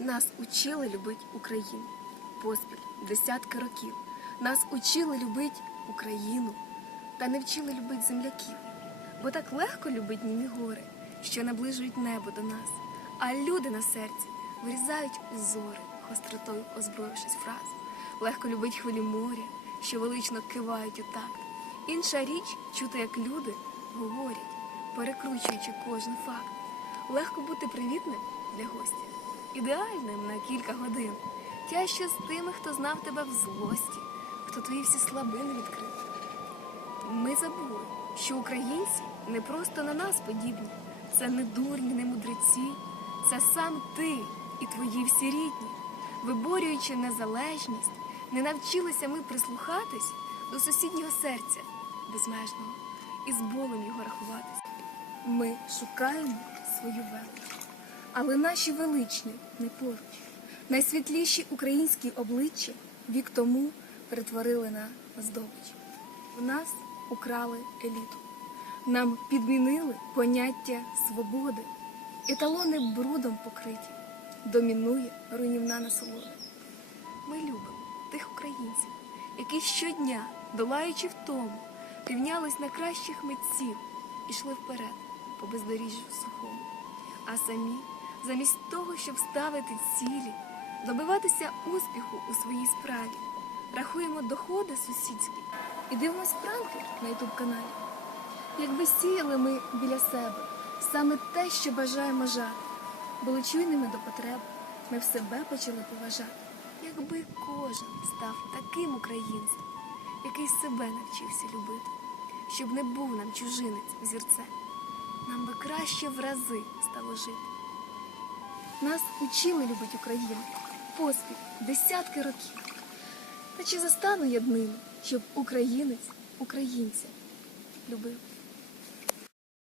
Нас учили любить Україну. Поспіль десятки років. Нас учили любить Україну, та не вчили любить земляків. Бо так легко любить німі гори, що наближують небо до нас, а люди на серці вирізають узори, гостротою озброївшись фраз. Легко любить хвилі моря, що велично кивають у такт. Інша річ чути, як люди говорять, перекручуючи кожен факт. Легко бути привітним для гостя, ідеальним на кілька годин. Тяжче з тими, хто знав тебе в злості, хто твої всі слабини відкрив. Ми забули, що українці не просто на нас подібні, це не дурні, не мудреці, це сам ти і твої всі рідні. Виборюючи незалежність, не навчилися ми прислухатись до сусіднього серця безмежного і з болем його рахуватись. Ми шукаємо свою велич, але наші величні не поруч. Найсвітліші українські обличчя вік тому перетворили на здобич. В нас украли еліту. Нам підмінили поняття свободи. Еталони брудом покриті. Домінує руйнівна насолода. Ми любимо тих українців, які щодня, долаючи втому, рівнялись на кращих митців і йшли вперед по бездоріжжю сухому. А самі, замість того, щоб ставити цілі, добиватися успіху у своїй справі, рахуємо доходи сусідські і дивимось пранки на ютуб каналі. Якби сіяли ми біля себе саме те, що бажаємо жати, були чуйними до потреб, ми в себе почали поважати. Якби кожен став таким українцем, який себе навчився любити, щоб не був нам чужинець взірцем, нам би краще в рази стало жити. Нас учили любить Україну поспіль десятки років. Та чи застану я дним, щоб українець українця любив?